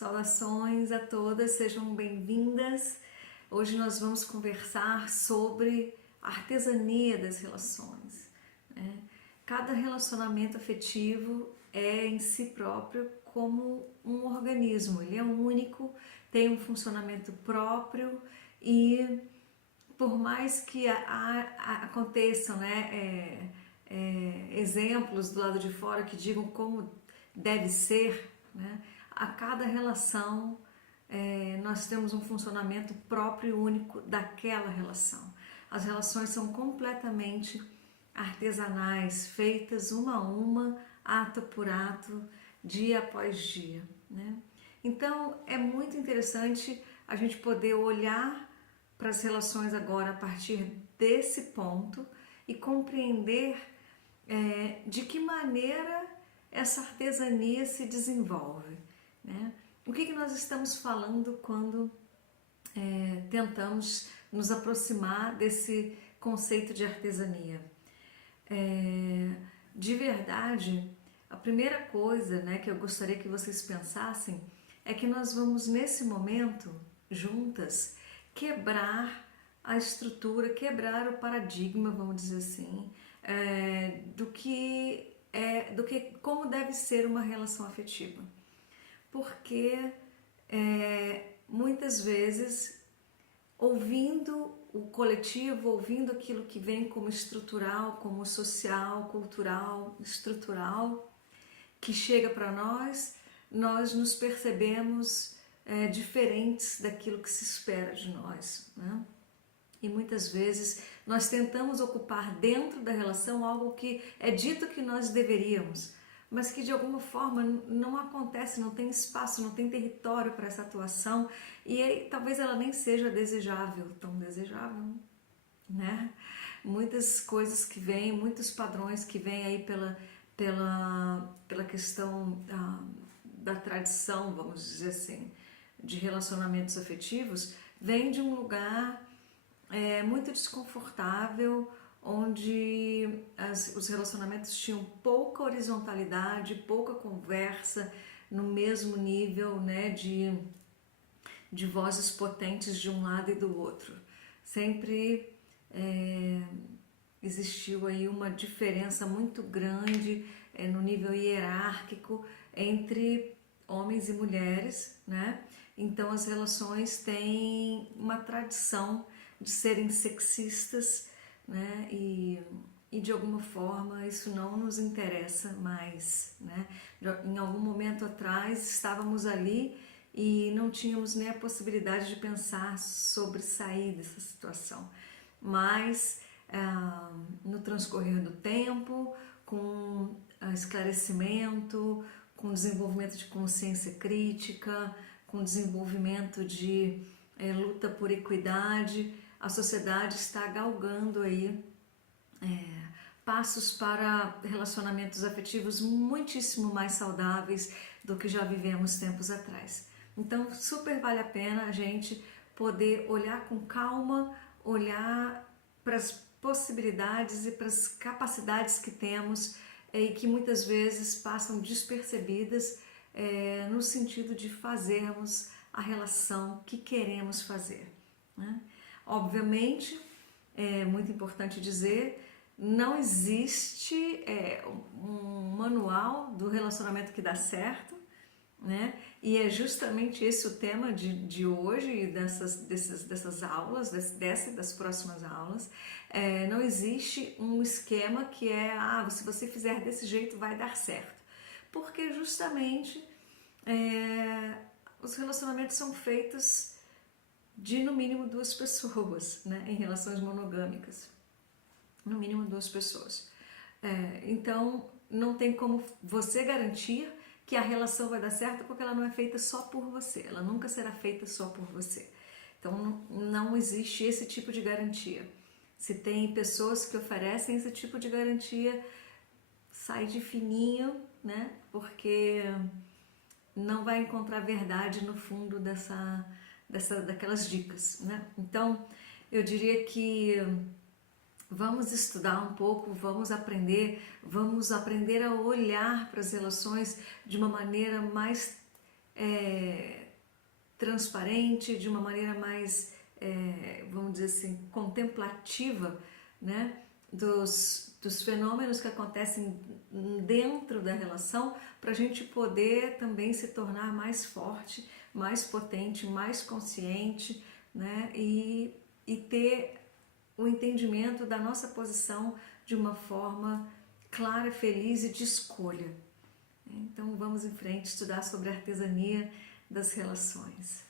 Saudações a todas, sejam bem-vindas. Hoje nós vamos conversar sobre a artesania das relações, né? Cada relacionamento afetivo é em si próprio como um organismo, ele é único, tem um funcionamento próprio e por mais que aconteçam, né, exemplos do lado de fora que digam como deve ser, né, a cada relação nós temos um funcionamento próprio e único daquela relação. As relações são completamente artesanais, feitas uma a uma, ato por ato, dia após dia, né? Então é muito interessante a gente poder olhar para as relações agora a partir desse ponto e compreender de que maneira essa artesania se desenvolve, né? O que nós estamos falando quando tentamos nos aproximar desse conceito de artesania? De verdade, a primeira coisa, né, que eu gostaria que vocês pensassem é que nós vamos nesse momento, juntas, quebrar a estrutura, quebrar o paradigma, vamos dizer assim, do que como deve ser uma relação afetiva. Porque muitas vezes, ouvindo o coletivo, ouvindo aquilo que vem como estrutural, como social, cultural, estrutural, que chega para nós nos percebemos diferentes daquilo que se espera de nós, né? E muitas vezes nós tentamos ocupar dentro da relação algo que é dito que nós deveríamos, mas que de alguma forma não acontece, não tem espaço, não tem território para essa atuação e aí, talvez ela nem seja desejável, tão desejável, né? Muitas coisas que vêm, muitos padrões que vêm aí pela questão da tradição, vamos dizer assim, de relacionamentos afetivos, vem de um lugar muito desconfortável, onde os relacionamentos tinham pouca horizontalidade, pouca conversa no mesmo nível, né, de vozes potentes de um lado e do outro. Sempre existiu aí uma diferença muito grande no nível hierárquico entre homens e mulheres, né? Então as relações têm uma tradição de serem sexistas, né? E de alguma forma isso não nos interessa mais, né? Em algum momento atrás estávamos ali e não tínhamos nem a possibilidade de pensar sobre sair dessa situação, mas no transcorrer do tempo, com esclarecimento, com desenvolvimento de consciência crítica, com desenvolvimento de luta por equidade, a sociedade está galgando aí passos para relacionamentos afetivos muitíssimo mais saudáveis do que já vivemos tempos atrás. Então, super vale a pena a gente poder olhar com calma, olhar para as possibilidades e para as capacidades que temos e que muitas vezes passam despercebidas no sentido de fazermos a relação que queremos fazer, né? Obviamente, é muito importante dizer, não existe um manual do relacionamento que dá certo, né? E é justamente esse o tema de hoje e dessas aulas, dessa e das próximas aulas. Não existe um esquema que se você fizer desse jeito vai dar certo, porque justamente os relacionamentos são feitos de no mínimo 2 pessoas, né? Em relações monogâmicas, no mínimo 2 pessoas. Então não tem como você garantir que a relação vai dar certo, porque ela não é feita só por você, ela nunca será feita só por você. Então não existe esse tipo de garantia. Se tem pessoas que oferecem esse tipo de garantia, sai de fininho, né? Porque não vai encontrar verdade no fundo daquelas dicas, né? Então eu diria que vamos estudar um pouco, vamos aprender a olhar para as relações de uma maneira mais transparente, de uma maneira mais, vamos dizer assim, contemplativa, né, dos fenômenos que acontecem dentro da relação, para a gente poder também se tornar mais forte, mais potente, mais consciente, né, e ter o entendimento da nossa posição de uma forma clara, feliz e de escolha. Então vamos em frente estudar sobre a artesania das relações.